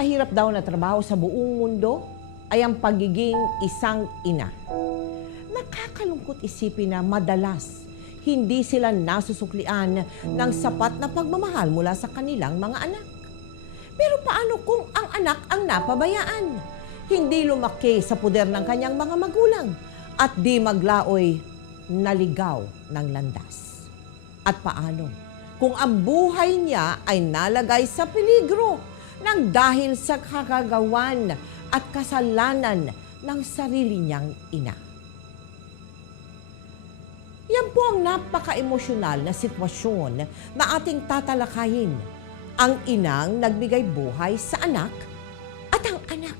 pinakamahirap daw na trabaho sa buong mundo ay ang pagiging isang ina. Nakakalungkot isipin na madalas hindi sila nasusuklian ng sapat na pagmamahal mula sa kanilang mga anak. Pero paano kung ang anak ang napabayaan? Hindi lumaki sa puder ng kanyang mga magulang at di maglaoy naligaw ng landas. At paano kung ang buhay niya ay nalagay sa peligro nang dahil sa kagagawan at kasalanan ng sarili niyang ina? Yan po ang napaka-emosyonal na sitwasyon na ating tatalakayin. Ang inang nagbigay buhay sa anak at ang anak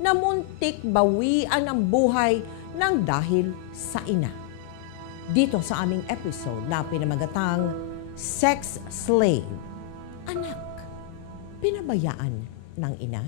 na muntik bawian ang buhay ng dahil sa ina. Dito sa aming episode na pinamagatang Sex Slave. Anak, pinabayaan ng ina?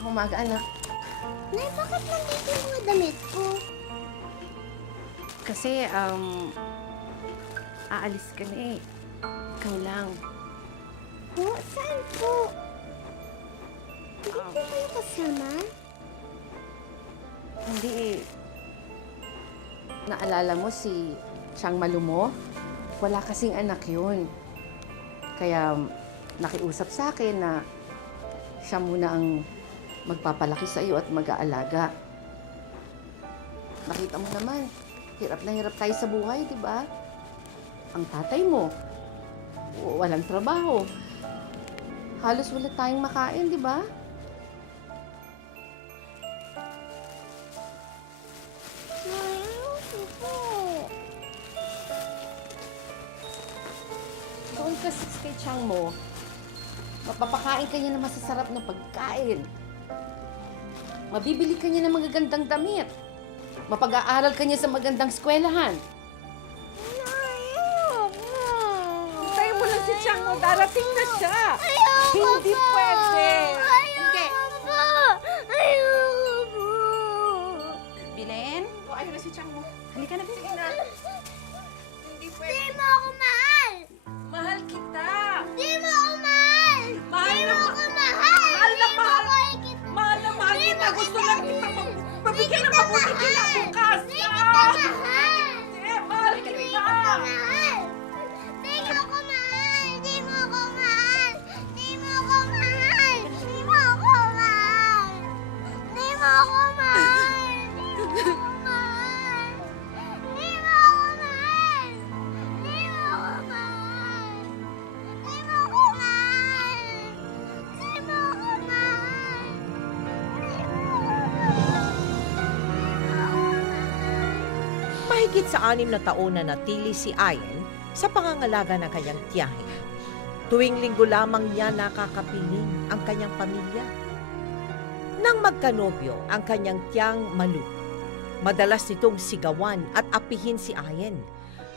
Umaga, anak. Nay, bakit nandito yung mga damit ko? Kasi, aalis ka na eh. Ikaw lang. Po? Saan po? Hindi po kayo kasama? Hindi eh. Naalala mo si Chang Malumo? Wala kasing anak yun. Kaya nakiusap sa akin na siya muna ang magpapalaki sa iyo at mag-aalaga. Nakita mo naman, hirap na hirap tayo sa buhay, di ba? Ang tatay mo, walang trabaho. Halos wala tayong makain, di ba? Nay, ayoko po. Doon kasi kay Chang mo, mapapakain ka niya ng masasarap na pagkain. Mabibili ka niya ng magagandang damit. Mapag-aaral ka niya sa magandang eskwelahan. Nay, ayoko. Tayo mo lang si Chang mo, darating na siya. Ayoko Hindi po. pwede. Hindi. Ayoko po. Ayoko po. Bilen? O, ayun na si Chang mo. Halika na, sige na. Hindi Di pwede. mo ako mahal. Mahal kita. Di mo ako mahal. Mahal Di na mo ma- ako mahal. Mahal na Di mo mahal. ako ikita. Mahal na mahal Di kita. mo Gusto kita lang kita mahal. mabigyan ng Di kita mabuti mahal. kinabukas. Di kita mahal. Hindi, mahal Di kita. kita mahal. Di ako mahal. Di mo ako mahal. Di mo ako mahal. Di mo ako mahal. Di mo ako mahal. Di mo ako mahal. Di mo ako mahal. Di mo ako mahal. Di mo ako mahal. Di mo ako mahal. Mahigit sa 6 na taon na natili si Ayen sa pangangalaga ng kanyang tiyahin. Tuwing linggo lamang niya nakakapiling ang kanyang pamilya. Nang magkanobyo ang kanyang tiyang Malu, madalas nitong sigawan at apihin si Ayen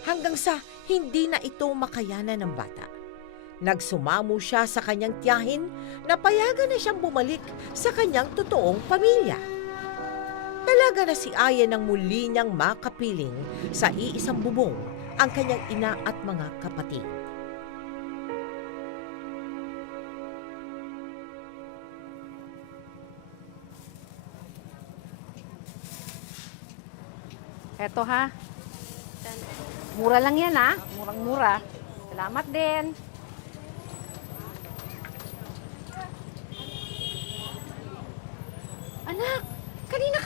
hanggang sa hindi na ito makayanan ng bata. Nagsumamo siya sa kanyang tiyahin na payagan na siyang bumalik sa kanyang totoong pamilya. Talaga na si Ayen nang muli niyang makapiling sa iisang bubong ang kanyang ina at mga kapatid. Eto ha. Mura lang yan ha. Murang-mura. Salamat din.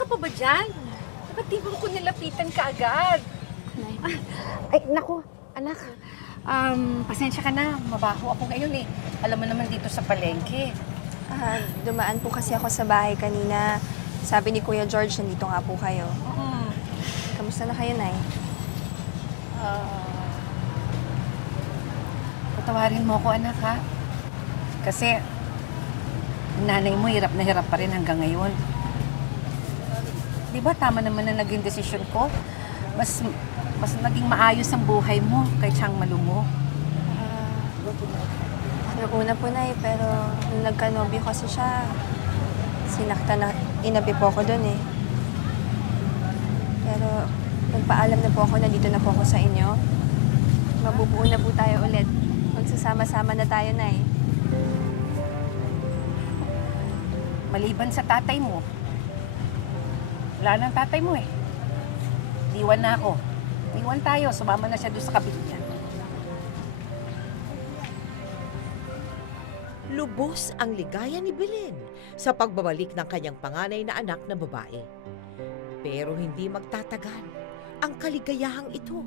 pa ba dyan? Ba't di mo ko nilapitan ka agad? Ay, naku, anak. Pasensya ka na. Mabaho ako ngayon eh. Alam mo naman dito sa palengke. Dumaan po kasi ako sa bahay kanina. Sabi ni Kuya George, nandito nga po kayo. Kamusta na kayo, Nay? Patawarin mo ako, anak, ha? Kasi, ang nanay mo hirap na hirap pa rin hanggang ngayon. Di ba tama naman na naging desisyon ko? Mas naging maayos ang buhay mo kay Chang Malumo. Noong una po, Nay, pero nung nagka-nobyo kasi siya, sinakta na, inabi po ako doon eh. Pero nagpaalam na po ako, nandito na po ako sa inyo. Mabubuo na po tayo ulit. Magsasama-sama na tayo, Nay. Maliban sa tatay mo. Wala nang tatay mo eh. Iwan na ako. Iwan tayo. Sumama na siya doon sa kabit niya. Lubos ang ligaya ni Belen sa pagbabalik ng kanyang panganay na anak na babae. Pero hindi magtatagal ang kaligayahang ito.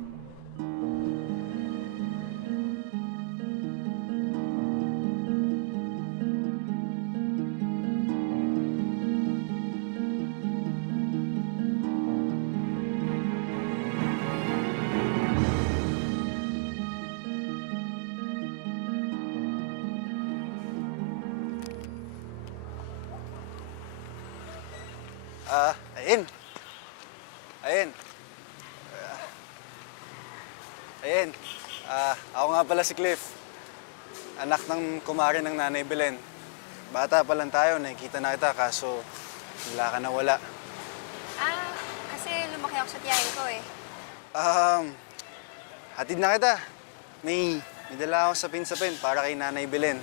Ayun. Ayun. Ayun. Ako nga pala si Cliff. Anak ng kumare ng nanay Belen. Bata pa lang tayo, nakikita na kita, kaso wala ka na wala. Kasi lumaki ako sa tiyahin ko eh. Hatid na kita. May dala ako sapin-sapin para kay nanay Belen.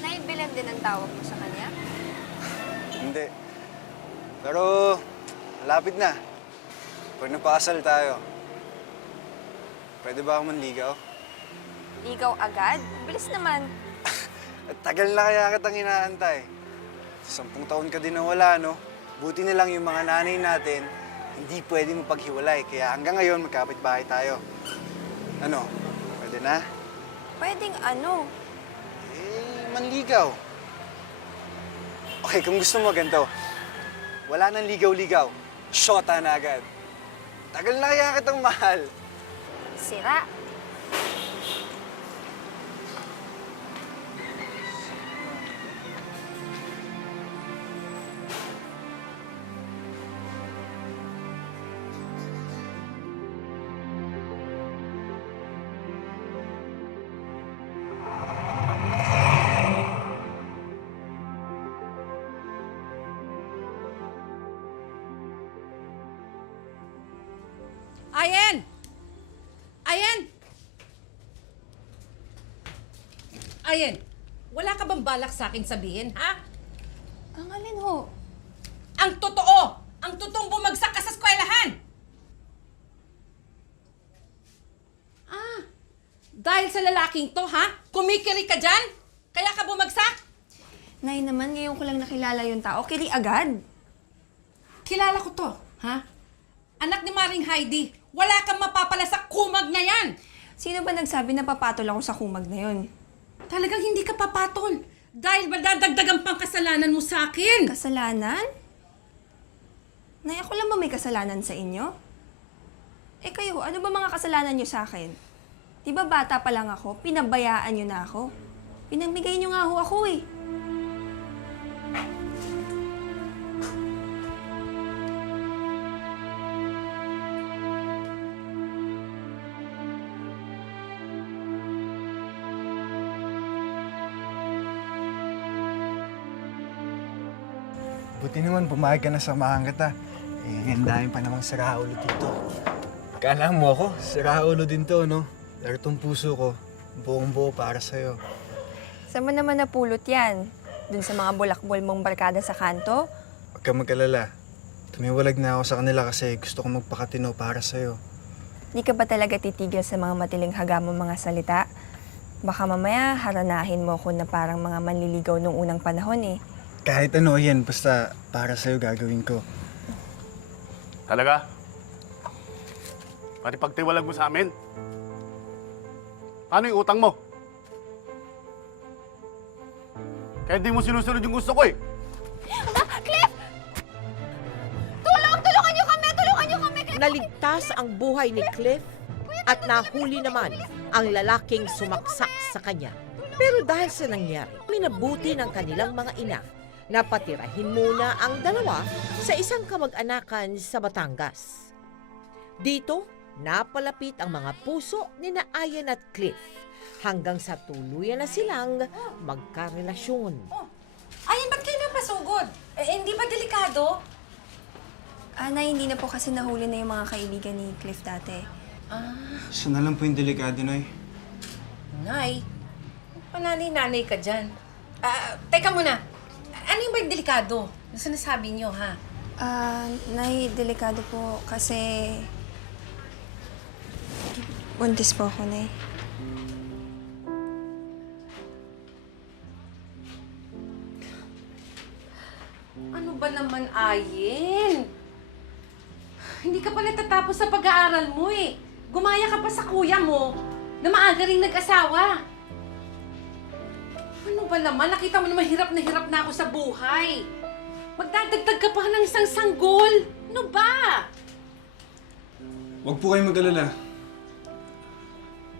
Nay, Belen din ang tawag mo sa kanya? Hindi. Pero, malapit na. Pag napakasal tayo, pwede ba ako manligaw? Ligaw agad? Bilis naman. At tagal na kaya kitang inaantay. 10 taon ka din nawala, no? Buti na lang yung mga nanay natin, hindi pwede mo paghiwalay. Kaya hanggang ngayon, magkapit-bahay tayo. Ano? Pwede na? Pwedeng ano? Manligaw. Okay, kung gusto mo ganito, wala nang ligaw-ligaw. Shota na agad. Tagal na kaya kitang mahal. Sira. Ayen! Ayen! Ayen, wala ka bang balak sa akin sabihin, ha? Ang alin ho? Ang totoo! Ang totoong bumagsak ka sa eskwelahan! Dahil sa lalaking to, ha? Kumikiri ka dyan? Kaya ka bumagsak? Nay naman, ngayon ko lang nakilala yung tao. Kili agad. Kilala ko to, ha? Anak ni Maring Heidi. Wala kang mapapala sa kumag na yan! Sino ba nagsabi na papatol ako sa kumag na yun? Talagang hindi ka papatol. Dahil ba dadagdagan pang kasalanan mo sa akin? Kasalanan? Nay, ako lang ba may kasalanan sa inyo? Eh kayo, ano ba mga kasalanan nyo sa akin? Di ba bata pa lang ako, pinabayaan nyo na ako? Pinamigay nyo nga ho ako eh. Buti naman, pumayag ka na samahan kita. Ang dami pa namang siraulo dito. Kala mo ako, siraulo din to, no? Pero itong puso ko, buong-buo para sa'yo. Saan mo naman napulot yan? Dun sa mga bulakbol mong barkada sa kanto? Huwag ka mag-alala. Tumiwalag na ako sa kanila kasi gusto ko magpakatino para sa'yo. Di ka ba talaga titigil sa mga matiling hagamong mga salita? Baka mamaya haranahin mo ko na parang mga manliligaw nung unang panahon eh. Kahit ano yan, basta para sa'yo gagawin ko. Talaga? Pati pagtiwalag mo sa amin? Paano yung utang mo? Kaya di mo sinusunod yung gusto ko eh. Cliff! Tulong! Tulungan niyo kami! Tulungan niyo kami! Cliff! Naligtas ang buhay ni Cliff at nahuli naman ang lalaking sumaksak sa kanya. Pero dahil sa nangyari, minabuti ng kanilang mga ina na patirahin muna ang dalawa sa isang kamag-anakan sa Batangas. Dito, napalapit ang mga puso ni na Ayan at Cliff hanggang sa tuluyan na silang magkarelasyon. Ayan, ba't kayo napasugod? Hindi ba delikado? Nay, hindi na po kasi nahuli na yung mga kaibigan ni Cliff dati. Isa na lang po yung delikado, Nay. Nay, pananay-nanay ka dyan. Teka muna. Ano yung ba yung delikado? Ano sinasabi niyo, ha? Nay, delikado po kasi... buntis po ako, Nay. Ano ba naman, Ayen? Hindi ka pa natatapos sa pag-aaral mo eh. Gumaya ka pa sa kuya mo na maaga rin nag-asawa. Ano ba naman? Nakita mo naman hirap na ako sa buhay. Magdadagdag ka pa ng isang sanggol. Ano ba? Huwag po kayong mag-alala.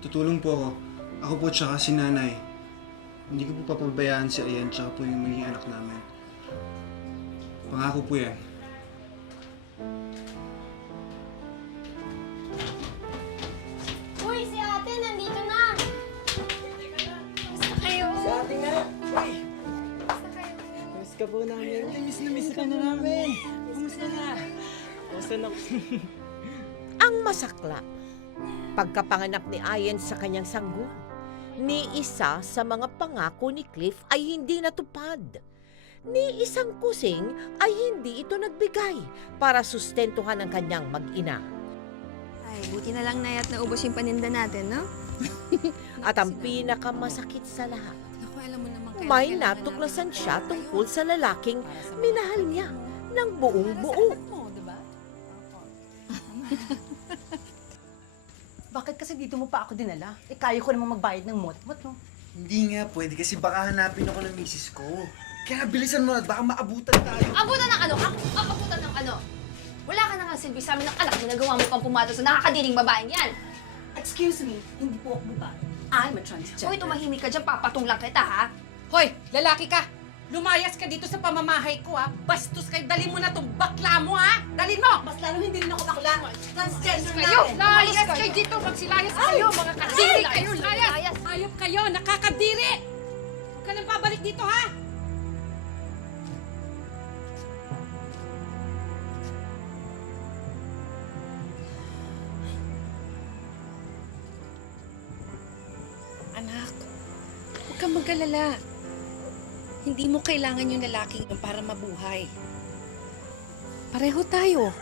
Tutulong po ako. Ako po tsaka si Nanay. Hindi ko po papabayaan si Ayan tsaka po yung magiging anak namin. Pangako po yan. Uy, si ate, nandito na! Basta kayo. Ate nga! Uy! Miss ka po namin. Miss ka na namin. Kumusta na? Kumusta na? Ang masakla, pagkapanganak ni Ayan sa kanyang sanggol, ni isa sa mga pangako ni Cliff ay hindi natupad. Ni isang kusing ay hindi ito nagbigay para sustentuhan ang kanyang mag-ina. Ay, buti na lang, Nay, at naubos yung paninda natin, no? At ang pinakamasakit sa lahat, Naku, alam mo naman may natuklasan siya tungkol sa lalaking minahal niya ng buong buo. mo, di ba? Bakit kasi dito mo pa ako dinala? Kaya ko namang magbayad ng mot-mot, no? Hindi nga pwede kasi baka hanapin ako ng misis ko. Kaya bilisan mo na, baka maabutan tayo. Abutan ng ano? Abutan ng ano? Wala ka na nga silbi sa amin ng anak na nagawa mo pang pumato sa nakakadiring babaeng yan. Excuse me, hindi po ako babae. I'm a transgender. Hoy, tumahimik ka dyan, papatong lang kita, ha? Hoy, lalaki ka! Lumayas ka dito sa pamamahay ko, ha? Bastos kayo! Dalhin mo na tong bakla mo, ha? Dalhin mo! Mas lalo hindi rin ako bakla. Transgender Kayo! namin. Layas kayo dito! Magsilayas kayo! Mga kadiri kayo! Layas! Layas. Ayop kayo! Nakakadiri! Huwag ka nang babalik dito, ha? Anak, huwag kang mag-alala. Hindi mo kailangan yung lalaking yun para mabuhay. Pareho tayo.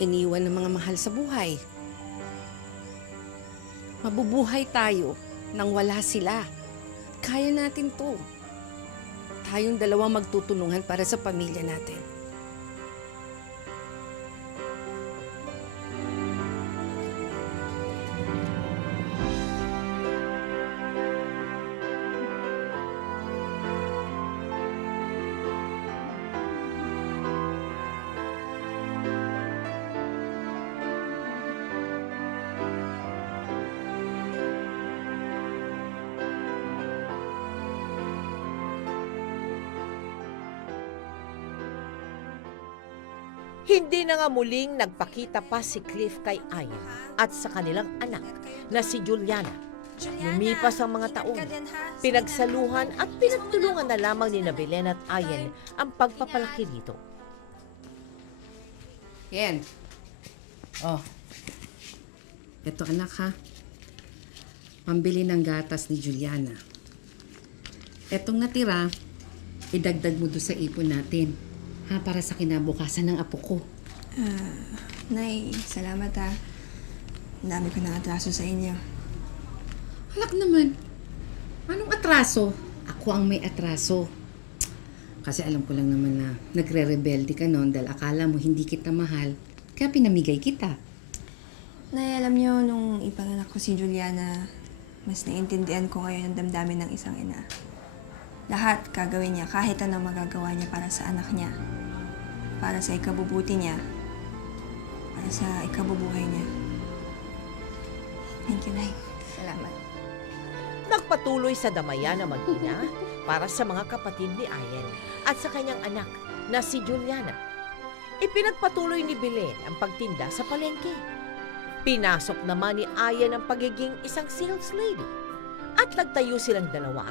Iniwan ng mga mahal sa buhay. Mabubuhay tayo nang wala sila. Kaya natin to. Tayong dalawa magtutulungan para sa pamilya natin. Hindi na nga muling nagpakita pa si Cliff kay Ayan at sa kanilang anak na si Juliana. Lumipas ang mga taon, pinagsaluhan at pinagtulungan na lamang ni Belen at Ayan ang pagpapalaki nito. Yan. Oh. Ito anak ha. Pambili ng gatas ni Juliana. Etong natira, idagdag mo doon sa ipon natin. Ha, para sa kinabukasan ng apo ko. Nay, salamat, ha. Ang dami ko na atraso sa inyo. Halak naman. Anong atraso? Ako ang may atraso. Kasi alam ko lang naman na nagre-rebelde ka noon dahil akala mo hindi kita mahal. Kaya pinamigay kita. Nay, alam niyo, nung ipanganak ko si Juliana, mas naiintindihan ko ngayon ang damdamin ng isang ina. Lahat gagawin niya, kahit anong magagawa niya para sa anak niya. Para sa ikabubuti niya. Para sa ikabubuhay niya. Thank you, Nay. Salamat. Nagpatuloy sa damayan ng mag-ina para sa mga kapatid ni Ayen at sa kanyang anak na si Juliana. Ipinagpatuloy ni Belen ang pagtinda sa palengke. Pinasok naman ni Ayen ang pagiging isang sales lady at nagtayo silang dalawa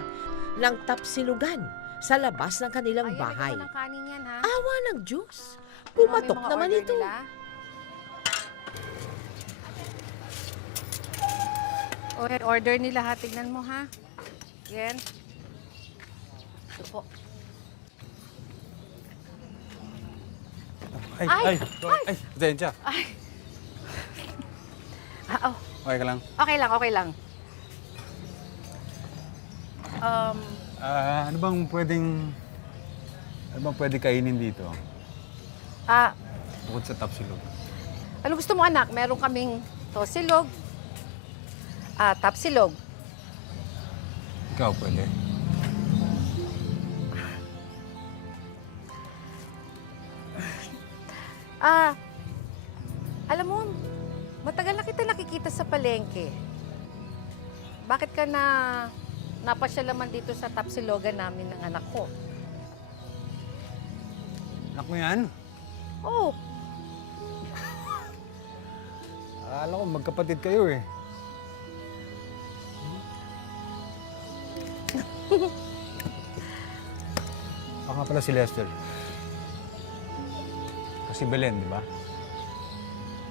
ng tapsilugan sa labas ng kanilang bahay. Ayaw ng kanin yan, ha? Awa ng Diyos, pumatok May mga naman order ito. nila. O, order nila, ha? Tignan mo, ha? Yan. Ito po. Ay! Zensya. Ah, oh. Okay ka lang? Okay lang, okay lang. Ano bang pwede kainin dito? Bukod sa tapsilog. Ano gusto mo, anak? Meron kaming tosilog, tapsilog. Ikaw pwede. Alam mo, matagal na kita nakikita sa palengke. Bakit ka napasyal naman dito sa tapsilogan namin ng anak ko? Anak mo yan? Oh, Akala ko magkapatid kayo eh. Ako nga pala si Lester. Kasi Belen, di ba?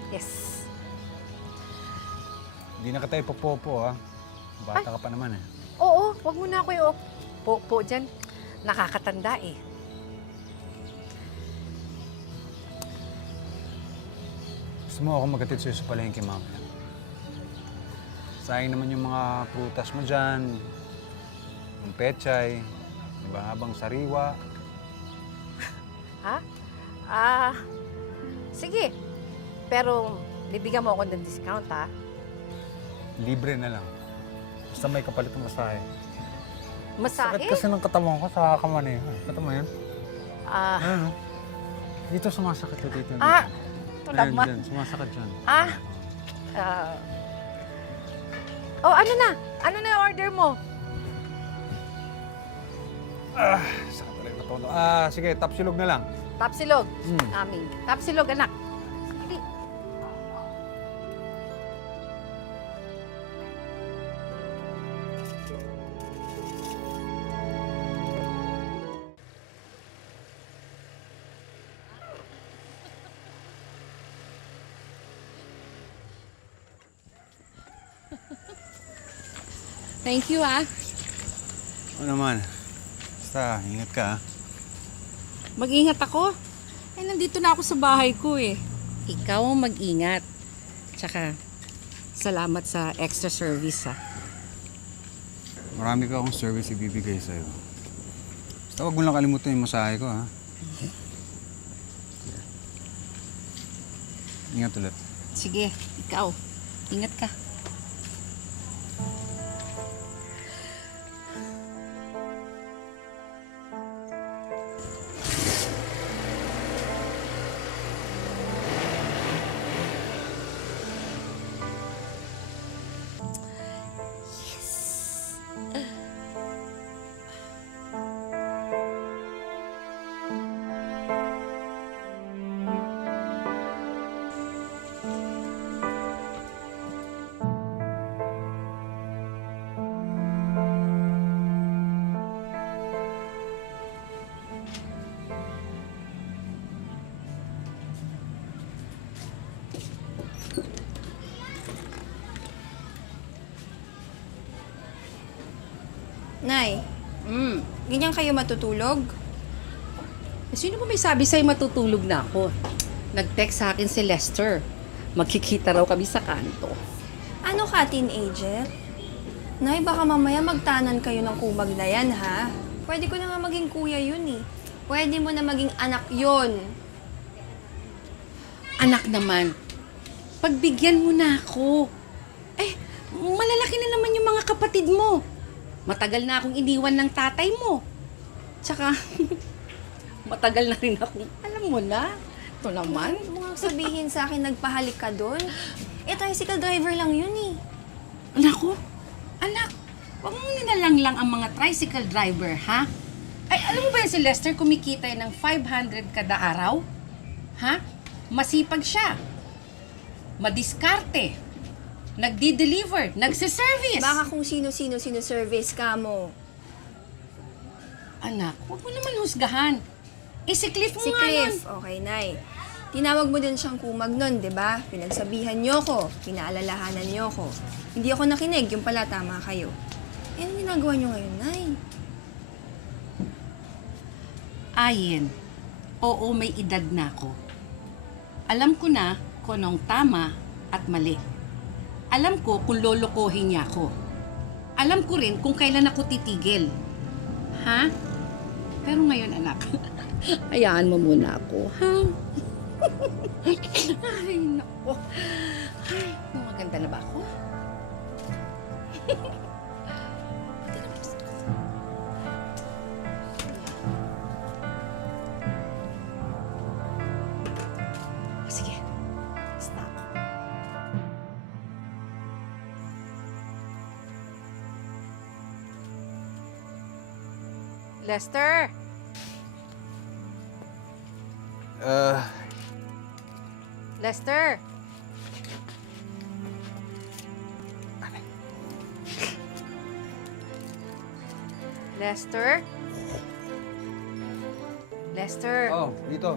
yes. Hindi na kita ipopopo, ha? Bata ka pa naman eh. Oo, wag mo na ako yung po dyan. Nakakatanda eh. Gusto mo ako maghatid sa'yo sa palengke, mamaya. Sayang naman yung mga prutas mo dyan. Yung pechay, diba, habang sariwa. Sige. Pero, bibigyan mo ako ng discount, ha? Libre na lang. Basta may kapalit ng masahe. Masahe? Sakit kasi ng katawan ko sa kamaneho. Kata mo yan? Ano? Dito sumasakit na dito. Ito naman. Dyan, sumasakit dyan. Oh, ano na? Ano na yung order mo? Sakit talaga ng katawan. Sige, tapsilog na lang. Tapsilog. Mm. Tapsilog, anak. Hindi. Thank you, ah. Ano naman? Basta, ingat ka, ha? Mag-ingat ako. Nandito na ako sa bahay ko eh. Ikaw ang mag-ingat. Tsaka, salamat sa extra service, ah. Marami ka akong service ibibigay sa'yo. Basta huwag mo lang kalimutan yung masahe ko, ha? Ingat ulit. Sige, ikaw. Ingat ka. Nay, ganyan kayo matutulog? Sino ba may sabi sa'yo matutulog na ako? Nag-text sa akin si Lester. Magkikita raw kami sa kanto. Ano ka, teenager? Nay, baka mamaya magtanan kayo ng kumag na yan, ha? Pwede ko na nga maging kuya yun, eh. Pwede mo na maging anak yun. Anak naman, pagbigyan mo na ako. Eh, malalaki na naman yung mga kapatid mo. Matagal na akong iniwan ng tatay mo. Tsaka, matagal na rin akong, alam mo na, ito naman. Huwag mo nga sabihin sa akin nagpahalik ka doon. Eh, tricycle driver lang yun eh. Anak, huwag mo nilalang lang ang mga tricycle driver, ha? Ay, alam mo ba yan si Lester kumikita ng 500 kada araw? Ha? Masipag siya. Madiskarte. Nagdi-deliver. Nagsiservice. Baka kung sino-sino sino-service ka mo. Anak, huwag mo naman husgahan. Eh, si Cliff mo Si nga yun. Cliff, okay, Nay. Tinawag mo din siyang kumag nun, di ba? Pinagsabihan niyo ko, pinaalalahanan niyo ko. Hindi ako nakinig, yung pala tama kayo. Eh, ano ginagawa niyo ngayon, Nay? Ayen, oo, may edad na ako. Alam ko na kung anong tama at mali. Alam ko kung lolokohin niya ako. Alam ko rin kung kailan ako titigil. Ha? Pero ngayon, anak, hayaan mo muna ako, ha? Ay, naku. Ay, maganda na ba ako? Sige. Stop. Lester! Lester! Lester? Lester, Oh, dito.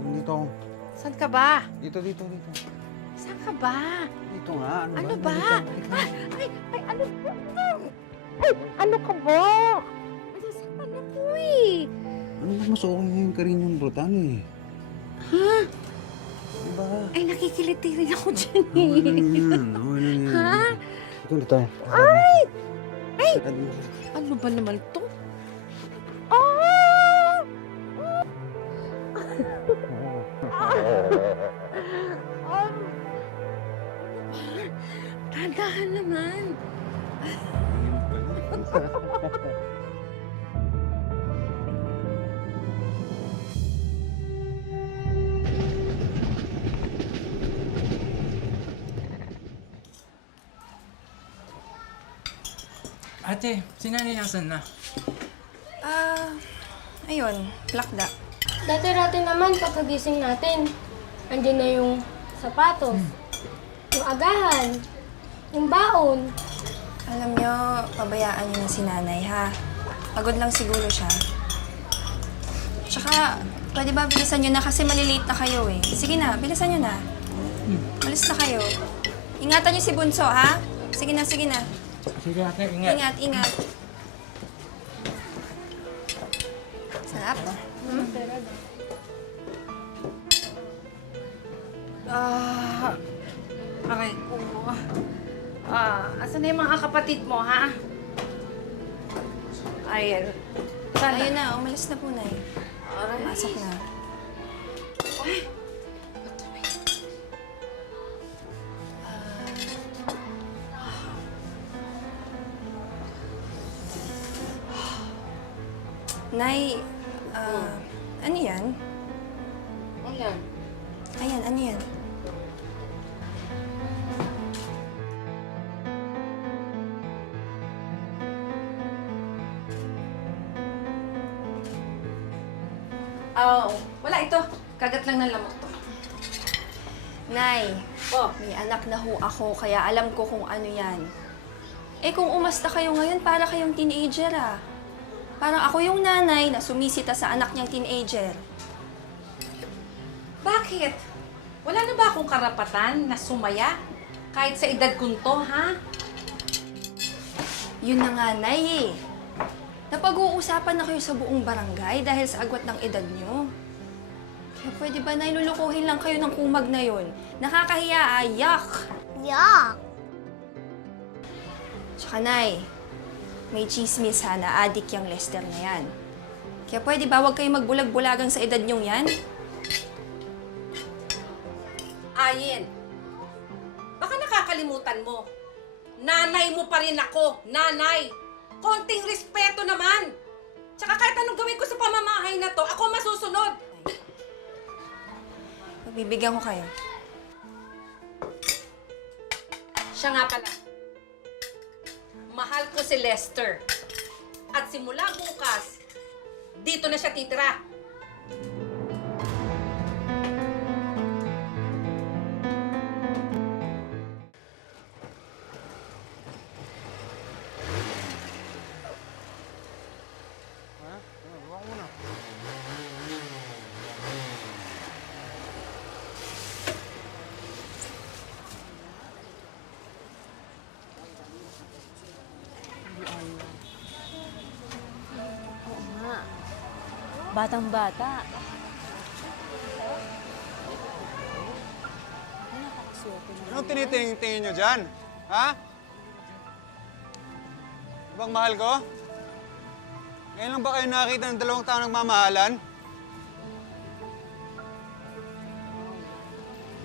saan ka ba? Dito. Saan ka ba? Dito nga. Ano ba? Ay, ano ba? Ay, ano ka ba? Nasasaktan ako eh. Ano ba mas okay ngayon ka rin yung brutal eh? Ha? Diba? Ay, nakikiliti rin ako dyan eh. Okay lang yan. Ha? Ito na tayo. Ay! Ay! Ano ba naman to? Ah! Dahan naman. Ate, si nanay nasan na? Ayun, plakda. Dati-dati naman pagkagising natin, andyan na yung sapatos, yung agahan, yung baon. Alam niyo, pabayaan niyo na si nanay, ha? Pagod lang siguro siya. Tsaka, pwede ba bilisan niyo na kasi malilate na kayo eh. Sige na, bilisan niyo na. Malis na kayo. Ingatan niyo si Bunso, ha? Sige na, sige na. Sige ate, ingat. Ingat, ingat. Sarap. Aray ko. Asan na yung mga kapatid mo, ha? Ayan. Ayun na, umalis na po, Nay. Pasok na. Nay, ano yan? Ayan. Ayan, ano yan? Wala ito. Kagat lang ng lamok to. Nay, Oh. may anak na ho ako, kaya alam ko kung ano yan. Eh kung umasta kayo ngayon, para kayong teenager ah. Parang ako yung nanay na sumisita sa anak niyang teenager. Bakit? Wala na ba akong karapatan na sumaya? Kahit sa edad kong to, ha? Yun na nga, Nay eh. Napag-uusapan na kayo sa buong barangay dahil sa agwat ng edad niyo. Kaya pwede ba, Nay, lulukuhin lang kayo ng kumag na yun? Nakakahiya, ayak! Yuck! Tsaka, Nay, may chismis ha na adik yung Lester na yan. Kaya pwede ba, huwag kayo magbulag-bulagang sa edad niyong yan? Ayen, baka nakakalimutan mo. Nanay mo pa rin ako, nanay. Konting respeto naman. Tsaka kahit anong gawin ko sa pamamahay na to, ako masusunod. Pagbibigyan ko kayo. Siya nga pala. Mahal ko si Lester. At simula bukas, dito na siya titira. Batang-bata. Anong tinitingin nyo dyan? Ha? Ibang mahal ko? Ngayon lang ba kayo nakakita ng 2 taong nagmamahalan?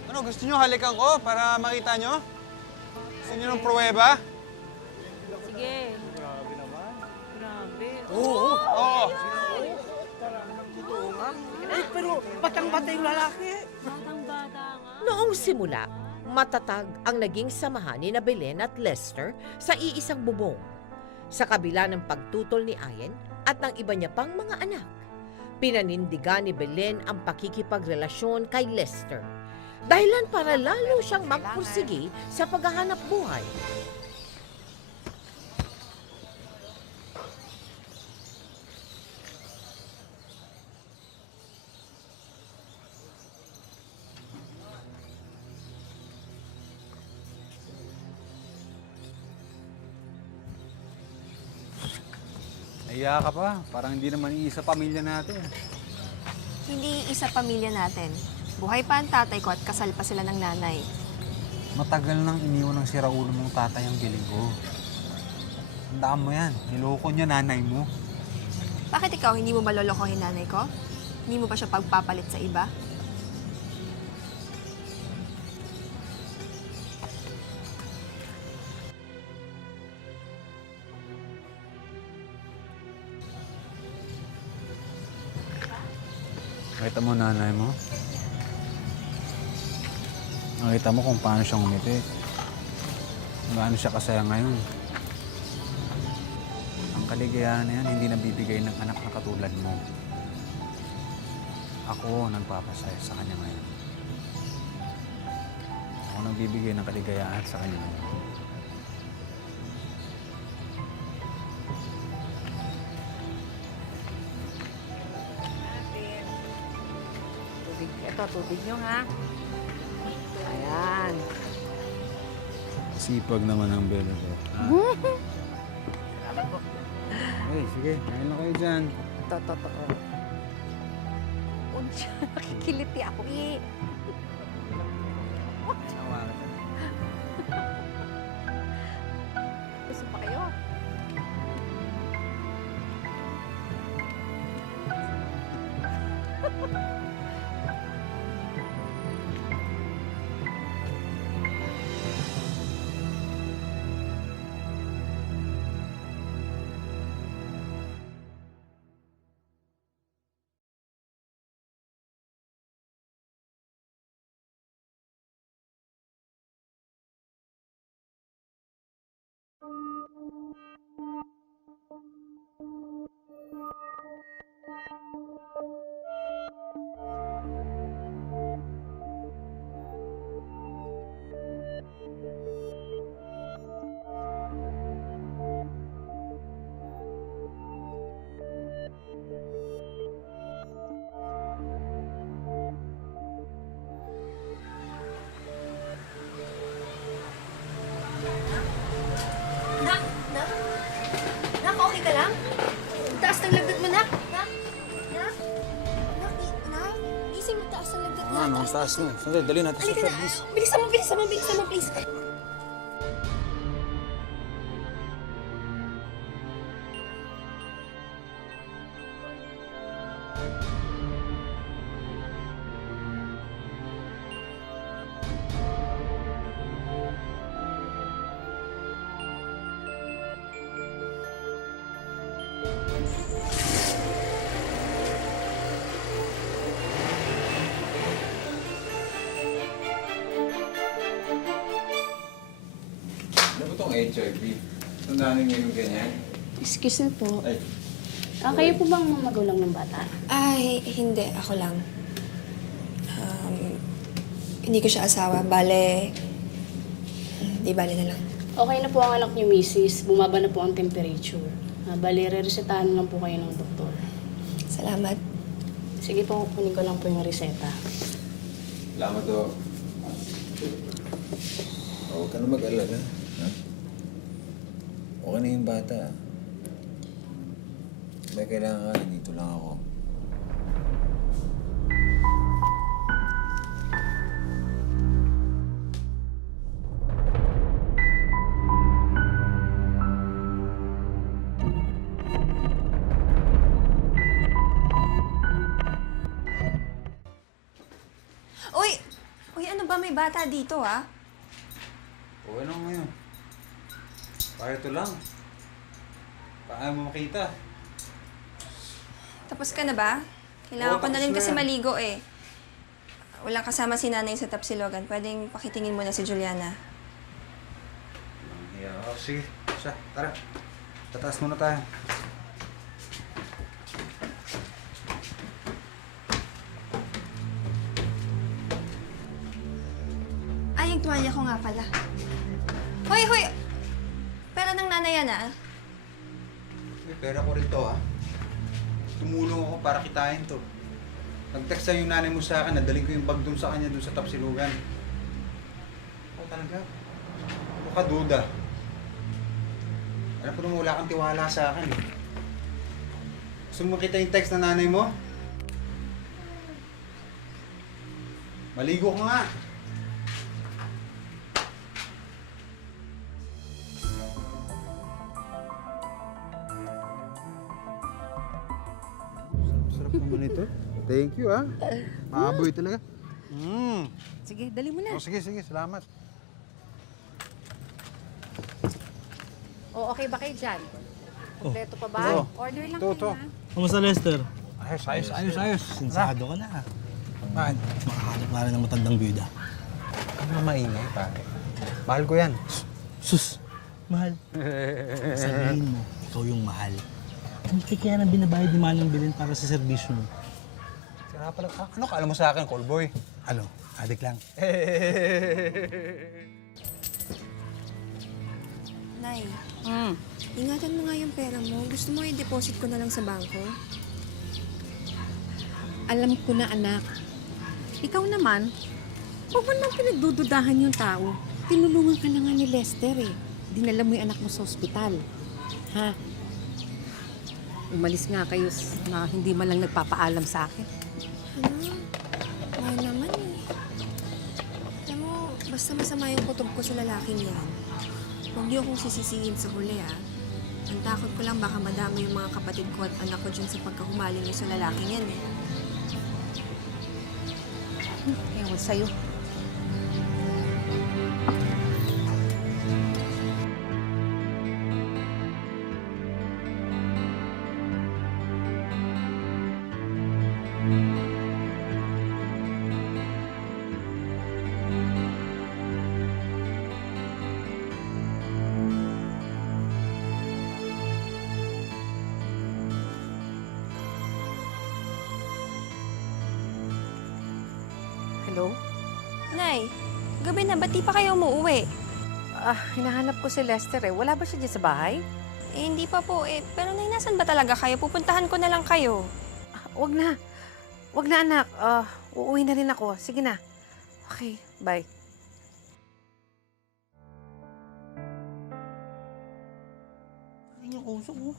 Ano, gusto nyo halikan ko para makita nyo? Gusto nyo ng pruweba? Sige. Grabe naman. Grabe. Oo. Oo. Batang-bata nga. Noong simula, matatag ang naging samahan ni Belen at Lester sa iisang bubong. Sa kabila ng pagtutol ni Ayen at ng iba niya pang mga anak, pinanindigan ni Belen ang pakikipagrelasyon kay Lester. Dahilan para lalo siyang magpursigi sa paghahanap buhay. Naiya ka pa. Parang hindi naman iisa pamilya natin. Hindi isa pamilya natin. Buhay pa ang tatay ko at kasal pa sila ng nanay. Matagal nang iniwan ng siraulo mong tatay ang giling ko. Tandaan mo yan. Niloko niya nanay mo. Bakit ikaw hindi mo malolokohin nanay ko? Hindi mo ba siya pagpapalit sa iba? Nakita mo nanay mo? Nakita mo kung paano siya ngumiti. Gaano siya kasaya ngayon. Ang kaligayahan na yan, hindi nabibigay ng anak na katulad mo. Ako nagpapasaya sa kanya ngayon. Ako nagbibigay ng kaligayahan sa kanya ngayon. Ito, tubig nyo, ha? Ayan. Sipag naman ang belo ko. Hey, sige, kain na kayo dyan. Totoo. Unsya, nakikiliti ako, eh. Gusto pa kayo? Nak, okay ka lang? Ang taas ng lagnat mo, Nak. Nak, gising mo, taas ng lagnat mo. Ang taas mo. Sandali, dali natin sa Halika na. service. Bilisan mo, please. HIV. Tandaan niyo yung ganyan. Excuse me po. Ay. Kayo po bang mga magulang ng bata? Ay, hindi. Ako lang. Hindi ko siya asawa. Bale, di bale na lang. Okay na po ang anak niyo, misis. Bumaba na po ang temperature. Bali, re-resetahan lang po kayo ng doktor. Salamat. Sige po, kunin ko lang po yung reseta. Salamat o. Huwag ka na mag-alala. Ha? Okay na yung bata. May kailangan ka, dito lang ako. Uy! Uy, ano ba? May bata dito, ah? Okay lang ngayon. Para ito lang. Paano mo makita? Tapos ka na ba? Kailangan Oo, ko na rin tapos kasi na. maligo, eh. Walang kasama si nanay sa Tapsilogan. Pwedeng pakitingin mo na si Juliana. Yeah, sige. Siya, tara. Tataas muna tayo. Ay, yung tuwalya ko nga pala. Hoy, hoy! Pera ng nanay yan, ah. May pera ko rin to, ha? Tumulong ako para kitain to. Nag-text yung nanay mo sa akin, nadaling ko yung bag dun sa kanya dun sa Tapsilugan. Oh, talaga? Ano ka duda? Alam ko naman wala kang tiwala sa akin, eh. Gusto mo makita yung text ng nanay mo? Maligo ka nga. Sarap naman ito. Thank you, ah. Maaboy talaga. Sige, dali mo na. Oh, sige, sige. Salamat. O, okay ba kayo dyan? Kompleto pa ba? Oo. Order lang Ito, kayo, ito. ha? Kamusta, Lester? Ayos. Sinsado ka na. Bakit? Makahanap nga rin ng matandang bida. Ano na maingay, pare? Mahal ko yan. Sus, mahal. Sabihin mo, ikaw yung mahal. Ang laki kaya na binabayad ni Manong Bilin para sa serbisyo mo. Sira pala. Ano ka alam mo sa akin, callboy? Ano, adik lang. Nay, ingatan mo nga yung pera mo. Gusto mo i-deposit ko na lang sa bangko? Alam ko na, anak. Ikaw naman, huwag mo nang pinagdududahan yung tao. Tinulungan ka na nga ni Lester, eh. Dinala mo yung anak mo sa ospital. Ha? Umalis nga kayo na hindi man lang nagpapaalam sa akin. Ano? Mahal naman, eh. Alam mo, basta masama yung kutob ko sa lalaking yan. Huwag niyo akong sisisihin sa huli, ah. Ang takot ko lang baka madama yung mga kapatid ko at anak ko dyan sa pagkahumaling niyo sa lalaking yan, eh. Ewan sa'yo. Hello? Nay, gabi na, ba't di pa kayo umuwi? Hinahanap ko si Lester, eh. Wala ba siya dyan sa bahay? Eh, hindi pa po, eh. Pero nay, nasan ba talaga kayo? Pupuntahan ko na lang kayo. Wag na. Wag na, anak. Uuwi na rin ako. Sige na. Okay, bye. Ay, yung usok mo.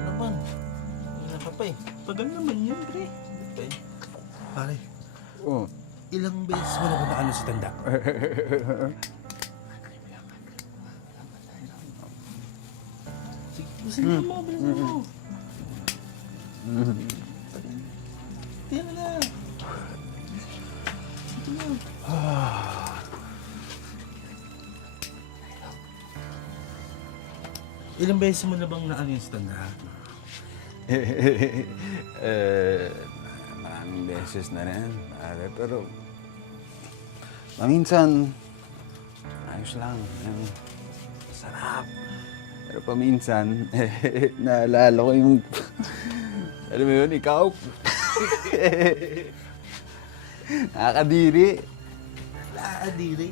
Ano ba? Hindi ka pa eh. Tagal naman yun, pre. Pare, Oo. ilang beses mo na ba naano si Tanda? Sige, mo, bilis mo. Tiyan na. Ito na. Ilang beses mo na bang naano yung si Tanda? Maraming beses na rin, pare. Pero, minsan, ayos lang. Sarap. Pero paminsan, naalala ko yung... alam mo yun, ikaw? Nakakadiri. Nakakadiri.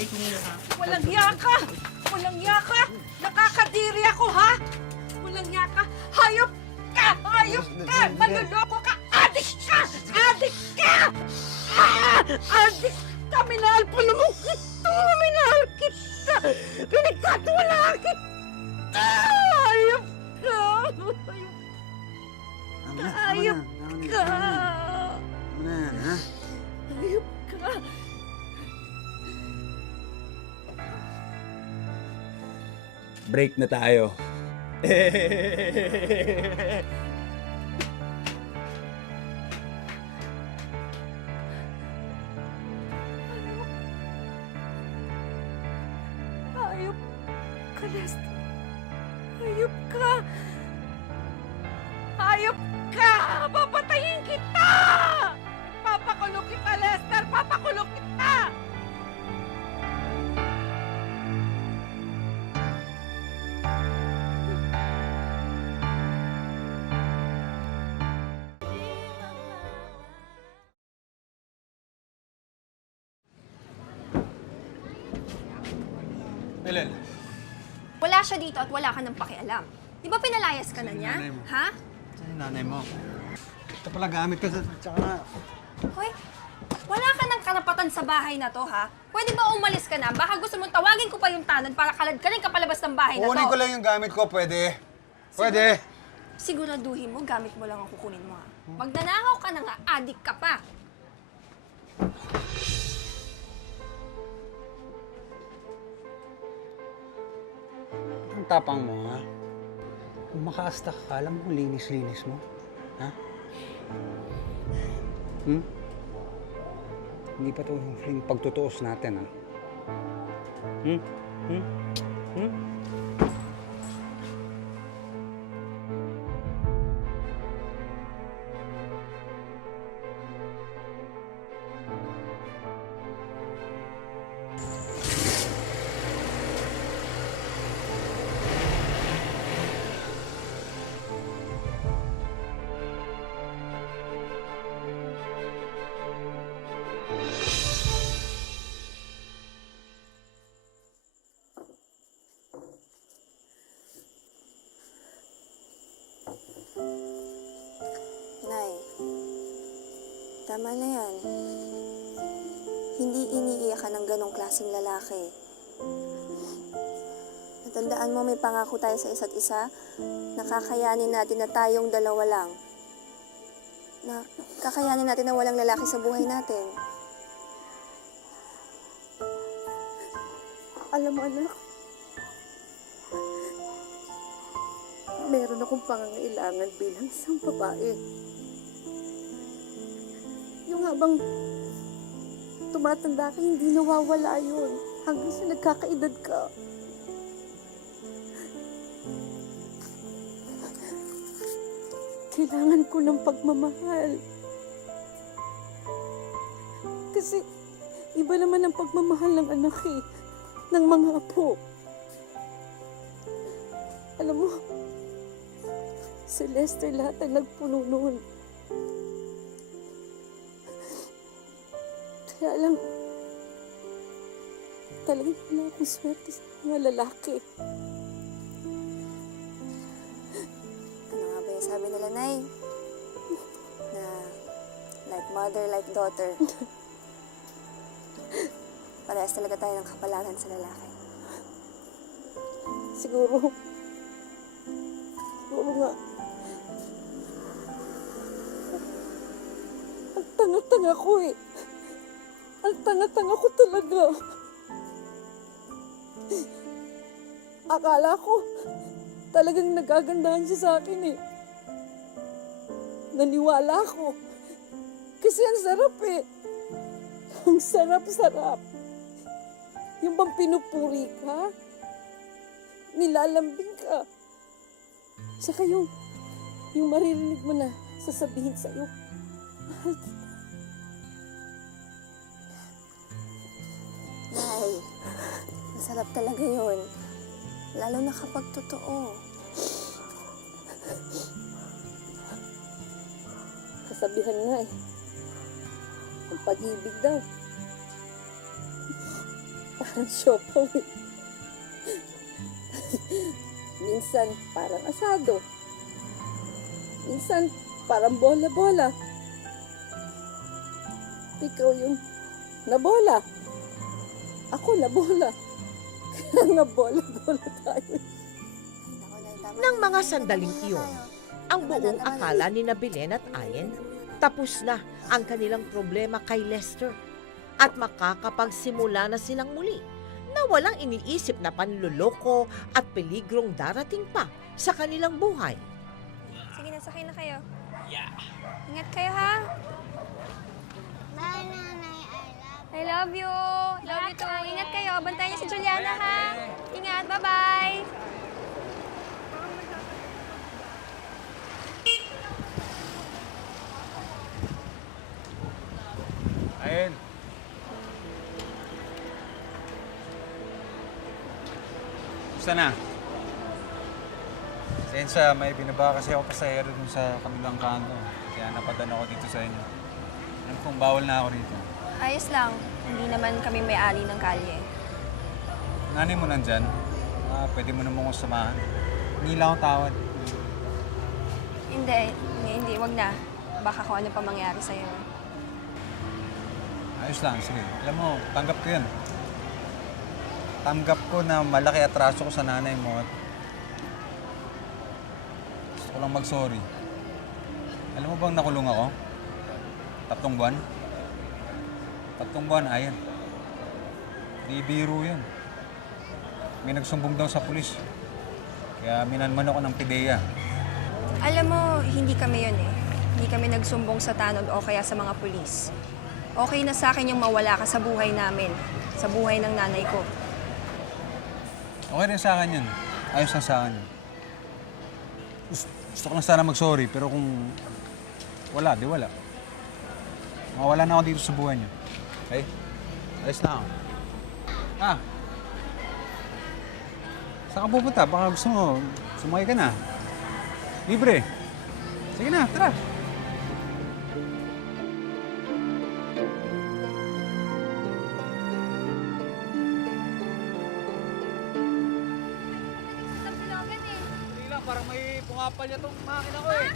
Eh kung Walang hiya ka! Walang hiya ka! Nakakadiri ako, ha? Walang hiya ka! Hayop ka! Hayop ka! Manluloko ka! Adik ka! Adik ka! Adik ka! Minahal pa naman kita! Minahal kita! Pinagkatiwalaan kita! Hayop ka! Hayop ka! Ha? Hayop ka! Break na tayo. Hayop ka, Lester. Hayop ka! Hayop ka! Papatayin kita! Papakulong kita, Lester! Papakulong kita! Belen, Wala siya dito at wala ka nang pakialam. Di ba pinalayas ka na niya? nanay mo. Ha? saan yung nanay mo? Ito pala gamit ko sa... Tsaka... Hoy, wala ka ng karapatan sa bahay na to, ha? Pwede ba umalis ka na? Baka gusto mong tawagin ko pa yung tanod para kaladkarin ka palabas ng bahay na to. Kukunin ko lang yung gamit ko, pwede? Pwede? Siguraduhin mo, gamit mo lang ang kukunin mo, ha? Magnanakaw ka na nga, adik ka pa. Ang tapang mo, ha? Kung makaasta ka, alam mo, linis-linis mo. Ha? Hindi pa ito yung huling pagtutuos natin, ha? Nay, tama na yan. Hindi iniiyakan ng ganong klaseng lalaki. Natandaan mo may pangako tayo sa isa't isa, nakakayanin natin na tayong dalawa lang. Na kakayanin natin na walang lalaki sa buhay natin. Alam mo, anak, meron akong pangangailangan bilang isang babae. Yung habang tumatanda ka, hindi nawawala yun. Hanggang sa nagkakaedad ka. Kailangan ko ng pagmamahal. Kasi iba naman ang pagmamahal ng anak eh. Ng mga apo. Alam mo, si Lester lahat ang nagpuno noon. Kaya lang, talagang wala akong swerte sa mga lalaki. Ano nga ba yung sabi nila, Nay? Na like mother, like daughter. Parehas talaga tayo ng kapalaran sa lalaki. Siguro nga. Ang tanga-tanga ko eh. Ang tanga-tanga ko talaga. Akala ko talagang nagagandahan siya sa akin eh. Naniwala ako. Kasi ang sarap eh. Ang sarap-sarap. Yung bang pinupuri ka, nilalambing ka. Saka yung maririnig mo na sasabihin sa'yo, mahal kita. Nay, masarap talaga yun. Lalo na kapag totoo. Kasabihan nga eh. Ang pag-ibig daw. Parang siopaw eh. Minsan parang asado. Minsan parang bola-bola. Ikaw yung nabola. Ako nabola. Kaya nga bola-bola tayo. Nang mga sandaling iyon, ang buong akala ni na Belen at Ayen, tapos na ang kanilang problema kay Lester at makakapagsimula na silang muli na walang iniisip na panluloko at peligrong darating pa sa kanilang buhay. Sige na, sakay na kayo. Ingat kayo, ha? Bye, Nanay. I love you. Love you too. Ingat kayo. Bantayan niyo si Juliana, ha? Ingat. Bye-bye. Ayun. Gusto na? Sensa, may binaba kasi ako pasahero dun sa kabilang kanto. Kaya napadaan ako dito sa inyo. Alam kong bawal na ako rito. Ayos lang. Hindi naman kami may-ari ng kalye. Nanay mo nandyan? Pwede mo naman akong samahan. Hindi lang ako tawad. Hindi. Wag na. Baka kung ano pa mangyari sa'yo. Ayos lang, sige. Alam mo, tanggap ko yun. Tanggap ko na malaki atraso ko sa nanay mo at gusto ko lang mag-sorry. Alam mo bang nakulong ako? 3 buwan? 3 buwan, ayan. Di biro yun. May nagsumbong daw sa pulis. Kaya minanman ako ng PIDEA. Alam mo, hindi kami yun eh. Hindi kami nagsumbong sa tanod o kaya sa mga pulis. Okay na sa akin yung mawala ka sa buhay namin. Sa buhay ng nanay ko. Okay rin sa akin yun. Ayos na sa akin yun. Gusto ko lang sana mag-sorry, pero kung wala, di wala. Mawala na ako dito sa buhay niyo. Okay? Ayos na ako. Saan ka pupunta? Baka gusto mo, sumakay ka na. Libre. Sige na, tara. Sige lang, parang may pungapal niya tong makina ko eh.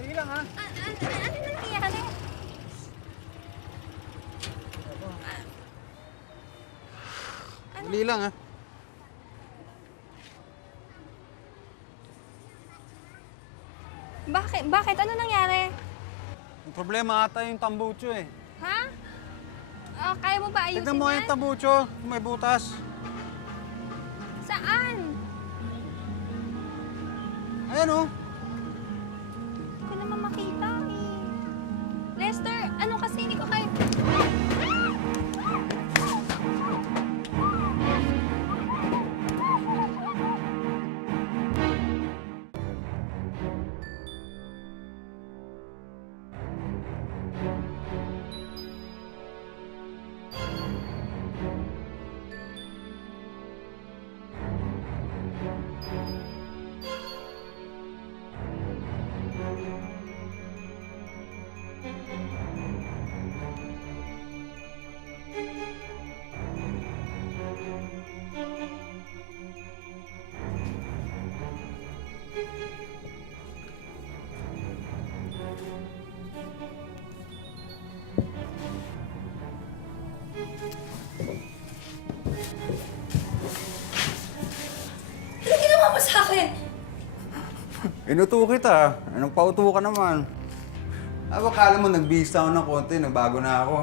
Sige lang ha. Ano nangyayari? Dali lang ha. Bakit? Ano nangyari? Yung problema ata yung tambucho eh. Ha? Kaya mo ba ayusin Tignan mo yung tambucho, kung may butas. Saan? Ayan oh. Hindi ko naman makita eh. Lester, ano kasi hindi ko kayo... Ano ginawa mo sa akin? Inuto kita. Anong pauto ka naman? Akala mo nagbihis ako ng konti, nagbago na ako.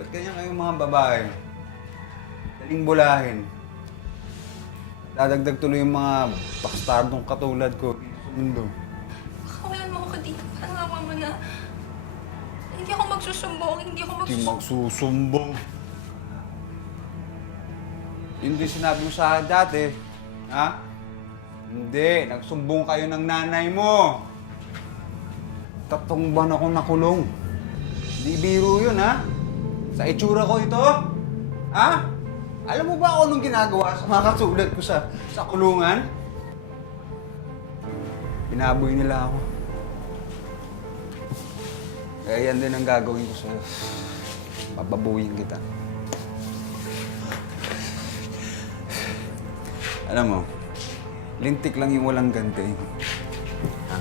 Ba't kanya kayong mga babae? Daling bulahin. Dadagdag tuloy yung mga bastardong katulad ko sa mundo. Kawalan mo ako dito. Parang awa mo na. Hindi ako magsusumbong. Hindi Hindi magsusumbong. Hindi sinabi mo sa akin dati. Ha? Hindi. Nagsumbong kayo ng nanay mo. 3 buwan ako nakulong. Di biro yun, ha? Sa itsura ko ito? Ha? Alam mo ba ako anong ginagawa sa mga katulad ko sa kulungan? Binaboy nila ako. Kaya yan din ang gagawin ko sa'yo. Pababuyin kita. Alam mo, lintik lang yung walang ganti. Ha?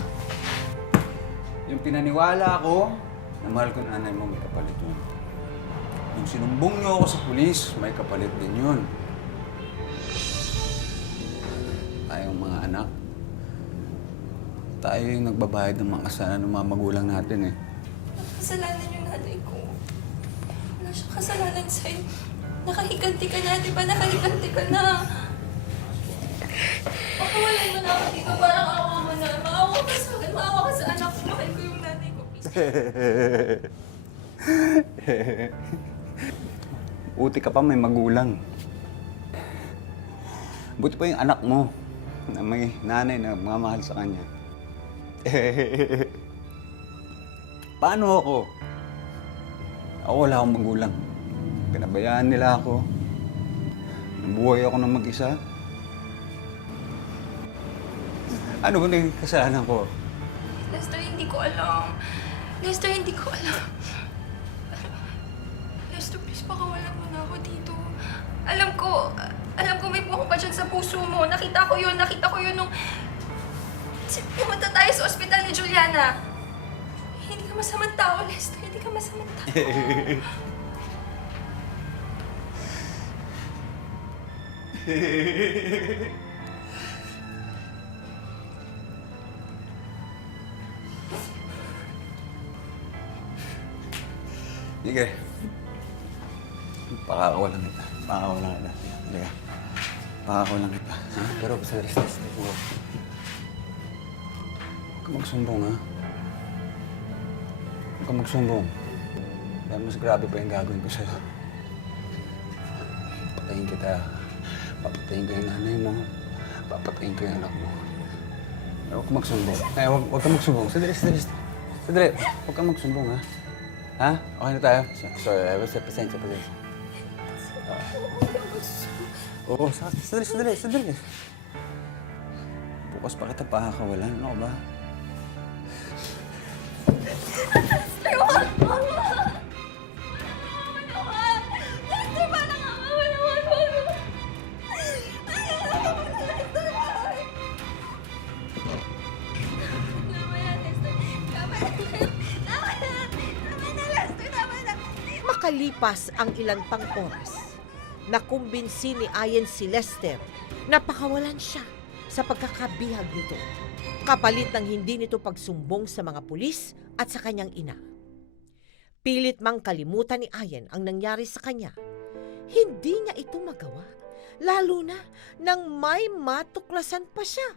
Yung pinaniwala ko na mahal ko nanay mo, may kapalit yun. Yung sinumbong niyo ako sa pulis, may kapalit din yun. Tayong mga anak, tayo yung nagbabayad ng mga kasalanan ng mga magulang natin eh. Kasalanan yung nanay ko. Wala siyang kasalanan sa'yo. Nakahiganti ka na, di ba? Nakahiganti ka na. Pakawalan mo na ako dito. Parang awa mo na. Maawa ka sa akin. Maawa ka sa anak ko. Mahal ko yung nanay ko. Uti ka pa may magulang. Buti pa yung anak mo na may nanay na mamahal sa kanya. Paano ako? Ako wala akong magulang. Pinabayaan nila ako. Nabuhay ako ng mag-isa. Ano ba naging kasalanan ko? Lester, hindi ko alam. Lester, hindi ko alam. Lester, please, pakawalan mo na ako dito. Alam ko may buhok pa dyan sa puso mo. Nakita ko yun nung... Pumunta tayo sa ospital ni Juliana. Hindi ka masamang tao, Lester. Hindi ka masamang tao. Sige. Pakakawalan kita. Pakakawalan kita. Halika. Pakakawalan kita. Ha? Pero basta rest. Huwag ka magsumbong, ha? Huwag ka magsumbong. Dahil mas grabe pa yung gagawin ko sa'yo. Patayin kita. Papatayin ko yung nanay mo. Papatayin ko yung anak mo. Pero huwag ka magsumbong. Ay, huwag ka magsumbong. Sadali. Huwag ka magsumbong, ha? Ha? Okay na tayo? Sorry, pasensya. Oo, sadali. Bukas pa kita pakakawalan. Ano ka ba? Makalipas ang ilan pang oras, nakumbinsi ni Ayen si Lester na pakawalan siya sa pagkakabihag nito, kapalit ng hindi nito pagsumbong sa mga pulis at sa kanyang ina. Pilit mang kalimutan ni Ayen ang nangyari sa kanya. Hindi niya ito magawa, lalo na nang may matuklasan pa siya.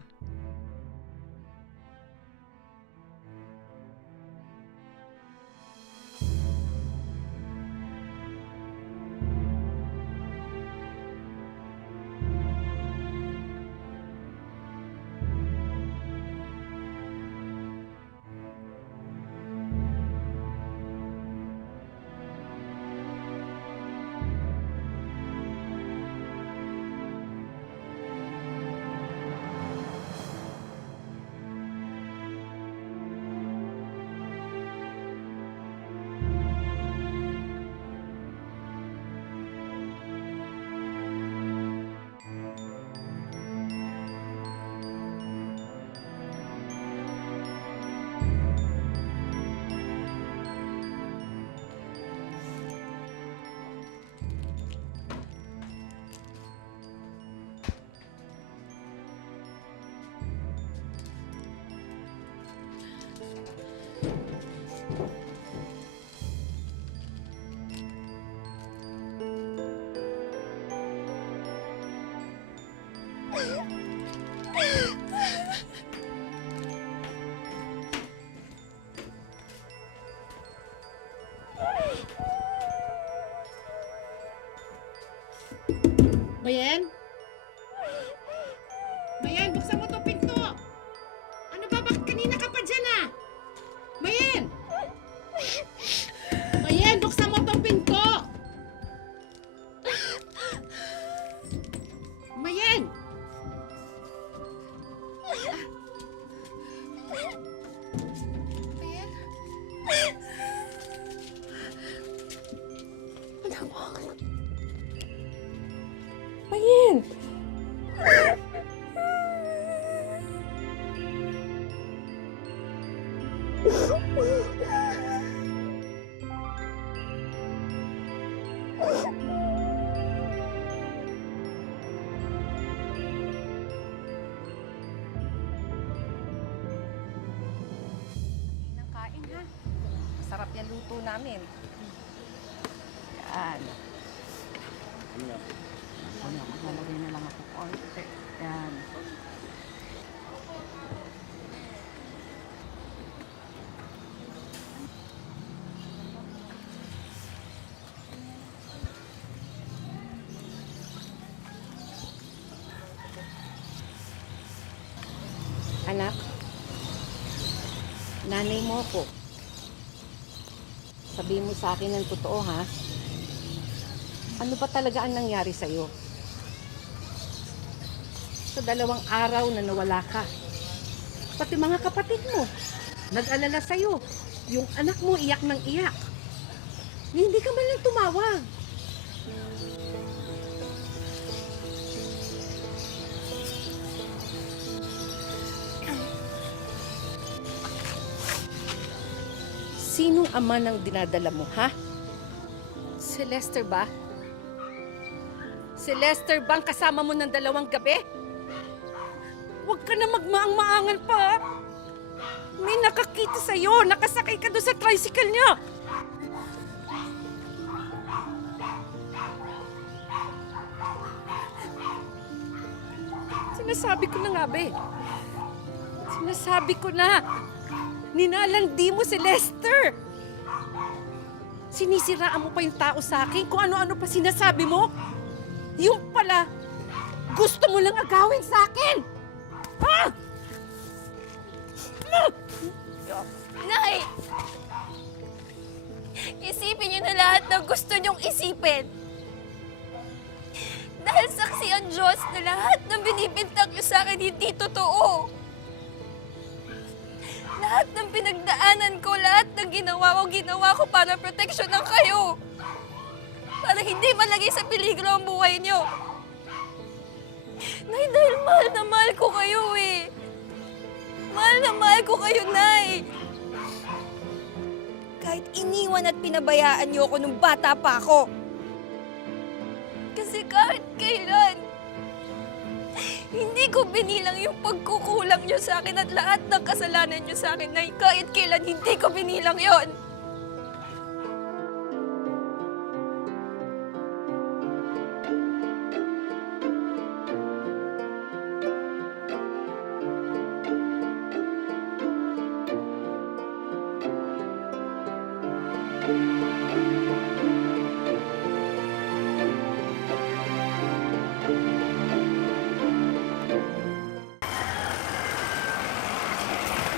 Ayan! Ng kain ha. Masarap yung luto namin. Yan. Maglalagay na lang ako konti. Yan. Anak, nanay mo ko. Sabihin mo sa akin ng totoo, ha? Ano ba talaga ang nangyari sa'yo? Sa 2 araw na nawala ka. Pati mga kapatid mo, nag-alala sa'yo. Yung anak mo iyak ng iyak. Hindi ka man lang tumawag. Sinong ama ng dinadala mo, ha? Si Lester ba? Si Lester bang kasama mo ng 2 gabi? Huwag ka na magmaang-maangan pa. May nakakita sa'yo. Nakasakay ka doon sa tricycle niya. Sinasabi ko na nga, be. Sinasabi ko na. Ninalandi mo si Lester. Sinisiraan mo pa yung tao sa akin kung ano-ano pa sinasabi mo. Yung pala, gusto mo lang agawin sa akin. Ha? Nay! Isipin niyo na lahat ng gusto niyong isipin. Dahil saksi ang Diyos na lahat ng binibintang niyo sa akin hindi totoo. Lahat ng pinagdaanan ko, lahat ng ginawa ko para proteksyonan kayo. Para hindi malagay sa peligro ang buhay niyo. Nay, dahil mahal na mahal ko kayo eh. Mahal na mahal ko kayo, Nay. Kahit iniwan at pinabayaan niyo ako nung bata pa ako. Kasi kahit kailan, hindi ko binilang yung pagkukulang niyo sa akin at lahat ng kasalanan niyo sa akin, Nay. Kahit kailan, hindi ko binilang yon.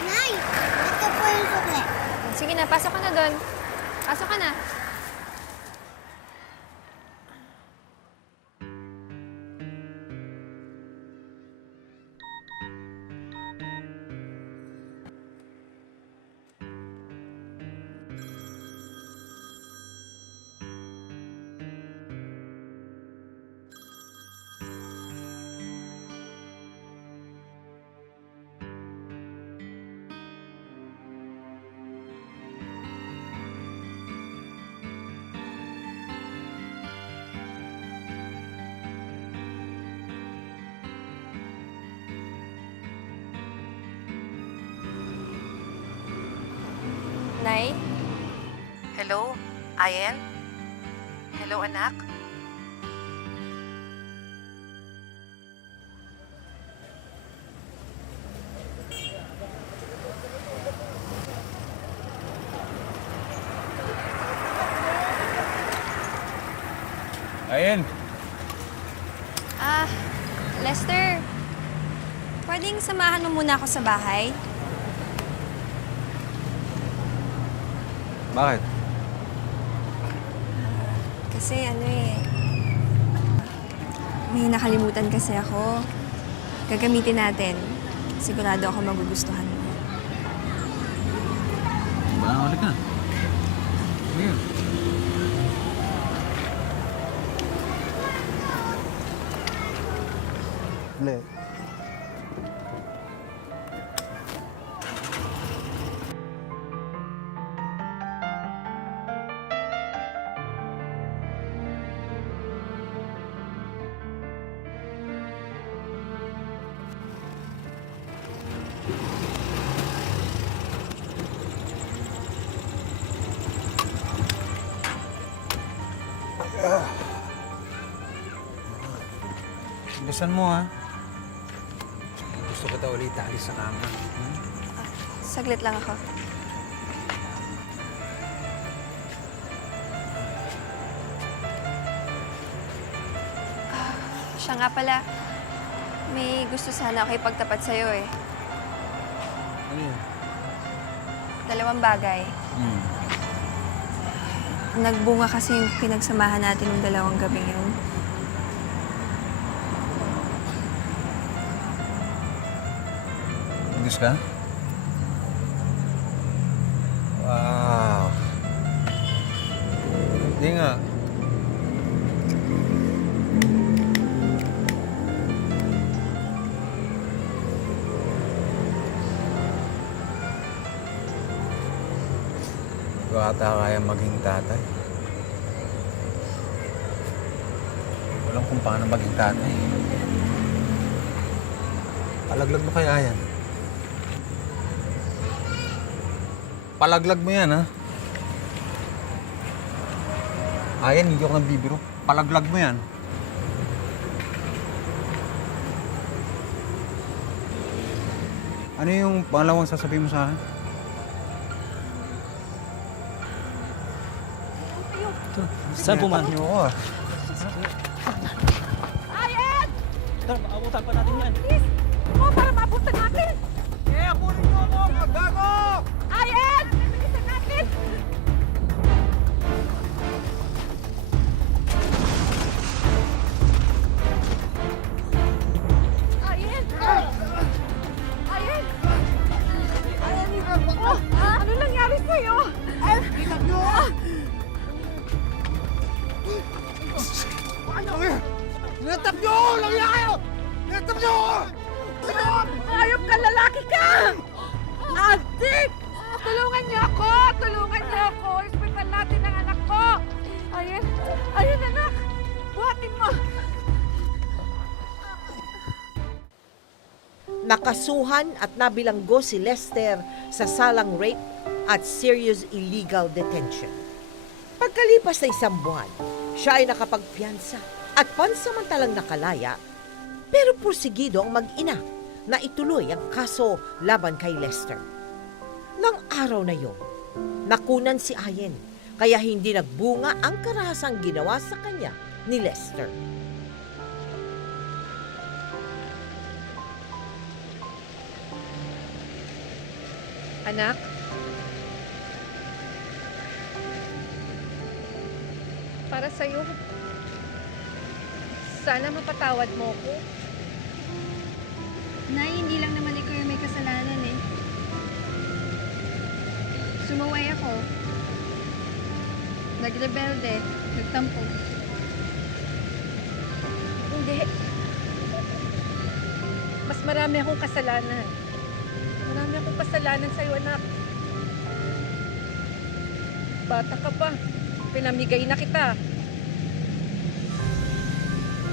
Nay, ito po yung sukle. Sige na, pasok ka na doon. Pasok ka na. Nay? Hello, Ayen? Hello, anak? Ayen, Lester, pwedeng samahan mo muna ako sa bahay? bakit? Kasi may nakalimutan kasi ako. Gagamitin natin. Sigurado ako magugustuhan mo. Halika Teka. Ayan. Le. Bilisan mo ha. Gusto kita ulit alis sa kama. Saglit lang ako. Siya nga pala, may gusto sana ako ipagtapat sa'yo eh. Ano yun? 2 bagay. Nagbunga kasi yung pinagsamahan natin ng 2 gabi yun. Ayos ka? Wow. Hindi nga. Hindi ko ata kaya maging tatay. Walang kung paano maging tatay. Palaglag mo kaya yan? Palaglag mo yan, ha? Ayan, hindi ako nabibiro. Palaglag mo yan. Ano yung pangalawang sasabihin mo sa akin? Saan po, man? Niyo ako, ah. Ayan! Tara, maabutan pa natin yan. Please! Mo, para mapunta natin! Eh, kunin niyo ako! Magbago! Ayan! Bilisan natin! Ayan! Ayan! Ayan! Oh, ano nangyari sa'yo? Tingnan niyo! Ano? Natap niyo! Langya kayo! Natap niyo! Ayop ka, lalaki ka! Adik! Tulungan niyo ako! Tulungan niyo ako! Hospital natin ang anak ko! Ayan! Ayan, anak! Buhatin mo! Nakasuhan at nabilanggo si Lester sa salang rape at serious illegal detention. Pagkalipas na 1 buwan, siya ay nakapagpiyansa at pansamantalang nakalaya, pero porsigido ang mag-ina na ituloy ang kaso laban kay Lester. Nang araw na yon, nakunan si Ayen, kaya hindi nagbunga ang karahasang ginawa sa kanya ni Lester. Anak? Para sa'yo. Sana mapatawad mo ko. Nay, hindi lang naman ikaw yung may kasalanan eh. Sumuway ako. Nagrebelde. Nagtampo. Hindi. Mas marami akong kasalanan. Marami akong kasalanan sa'yo, anak. Bata ka pa. Pinamigay na kita.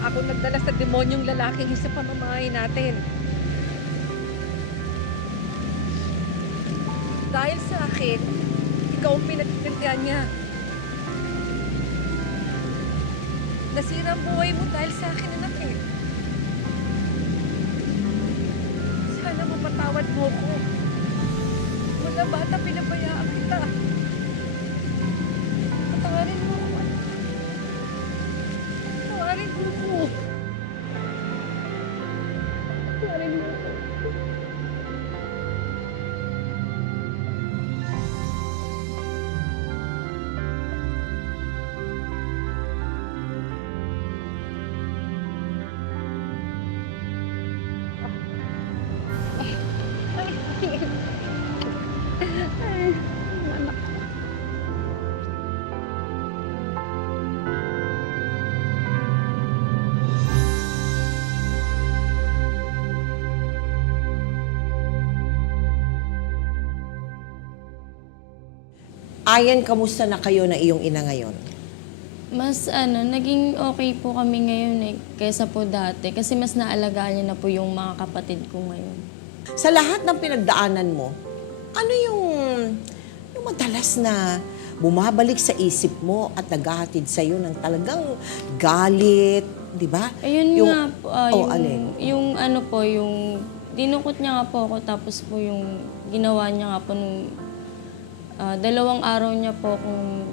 Ako nagdala sa demonyong lalaking sa pamamahay natin. Dahil sa akin, ikaw ang pinagpintihan niya. Nasira ang buhay mo dahil sa akin, anak eh. Sana mapatawad mo ko. Mula bata, pinabayaan kita. Patawarin mo ako, anak. Patawarin mo ko. Patawarin mo ko. Ay, anak. Ayan, kamusta na kayo na iyong ina ngayon? Mas naging okay po kami ngayon kaysa po dati. Kasi mas naalagaan niya na po yung mga kapatid ko ngayon. Sa lahat ng pinagdaanan mo, ano yung madalas na bumabalik sa isip mo at naghahatid sa'yo ng talagang galit, di ba? Ayun nga po, alin? yung ano po, yung dinukot niya nga po ako tapos po yung ginawa niya nga po nung 2 araw niya po akong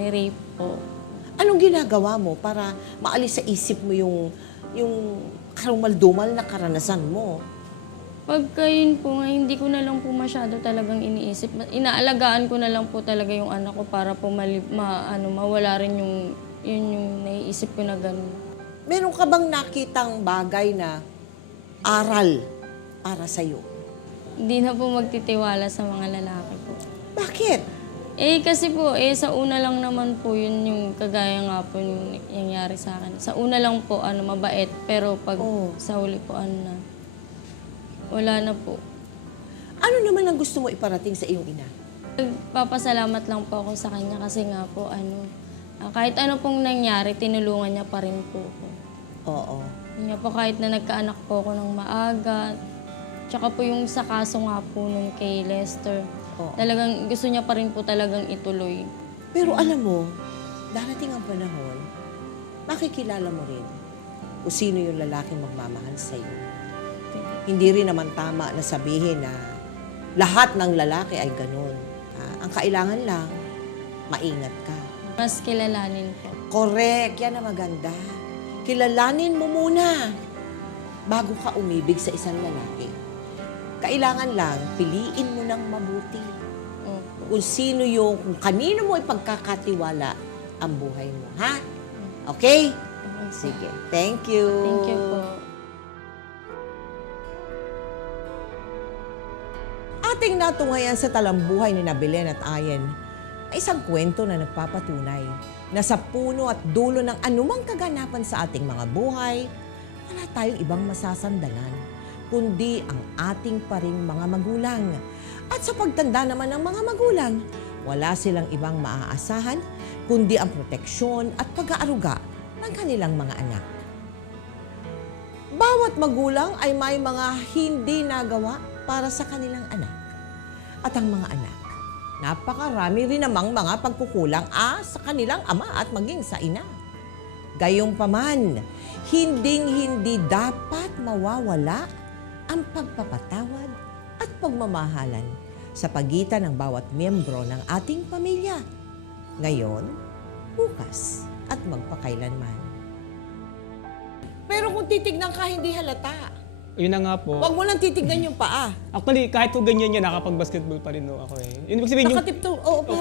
ni-rape po. Anong ginagawa mo para maalis sa isip mo yung karumal-dumal na karanasan mo? Pagka yun po nga, hindi ko na lang po masyado talagang iniisip. Inaalagaan ko na lang po talaga yung anak ko para po mawala rin yung naiisip ko na gano'n. Meron ka bang nakitang bagay na aral para sa'yo? Hindi na po magtitiwala sa mga lalaki po. Bakit? Kasi po, sa una lang naman po yun yung kagaya nga po yung nangyari sa akin. Sa una lang po, mabait. Pero pag sa huli po, wala na po. Ano naman ang gusto mo iparating sa iyong ina? Papasalamat lang po ako sa kanya kasi nga po, kahit ano pong nangyari, tinulungan niya pa rin po ako. Oo. Yun nga po, kahit na nagkaanak po ako ng maaga, tsaka po yung sa kaso nga po nung kay Lester, talagang gusto niya pa rin po talagang ituloy. Pero alam mo, darating ang panahon, makikilala mo rin kung sino yung lalaking magmamahal sa'yo. Hindi rin naman tama na sabihin na lahat ng lalaki ay ganun. Ang kailangan lang, maingat ka. Mas kilalanin po. Correct, yan ang maganda. Kilalanin mo muna bago ka umibig sa isang lalaki. Kailangan lang, piliin mo ng mabuti. Kung kung kanino mo ipagkakatiwala ang buhay mo, ha? Okay? Sige. Thank you. Thank you po. Ating natungayan sa talambuhay ni Belen at Ayen ay isang kwento na nagpapatunay na sa puno at dulo ng anumang kaganapan sa ating mga buhay, wala tayong ibang masasandalan, kundi ang ating paring mga magulang. At sa pagtanda naman ng mga magulang, wala silang ibang maaasahan, kundi ang proteksyon at pag-aaruga ng kanilang mga anak. Bawat magulang ay may mga hindi nagawa para sa kanilang anak. At ang mga anak, napakarami rin namang mga pagkukulang sa kanilang ama at maging sa ina. Gayunpaman, hinding-hindi dapat mawawala ang pagpapatawad at pagmamahalan sa pagitan ng bawat miyembro ng ating pamilya. Ngayon, bukas at magpakailanman. Pero kung titignan ka, hindi halata. Yun na nga po. Huwag mo lang titignan yung paa. Actually, kahit po ganyan yan, nakapag-basketball pa rin ako eh. Yun ibig sabihin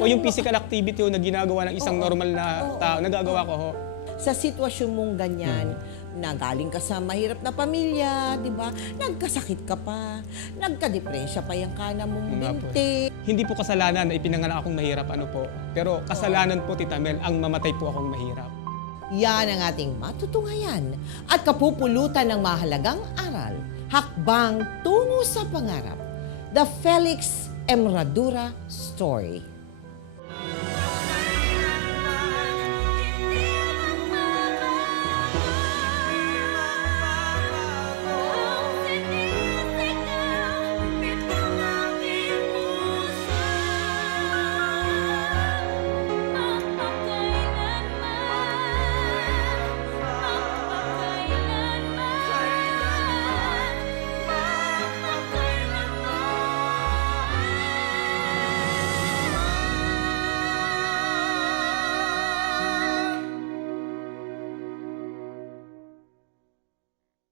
yung physical activity na ginagawa ng isang normal na tao, nagagawa ko ho. Sa sitwasyon mong ganyan, na galing ka sa mahirap na pamilya, di ba? Nagkasakit ka pa, nagka-depresya pa yung kana mong binti. Hindi po kasalanan na ipinanganak akong mahirap, Pero kasalanan po, Tita Mel, ang mamatay po akong mahirap. Yan ang ating matutunghayan at kapupulutan ng mahalagang aral, hakbang tungo sa pangarap. The Felix Emradura Story.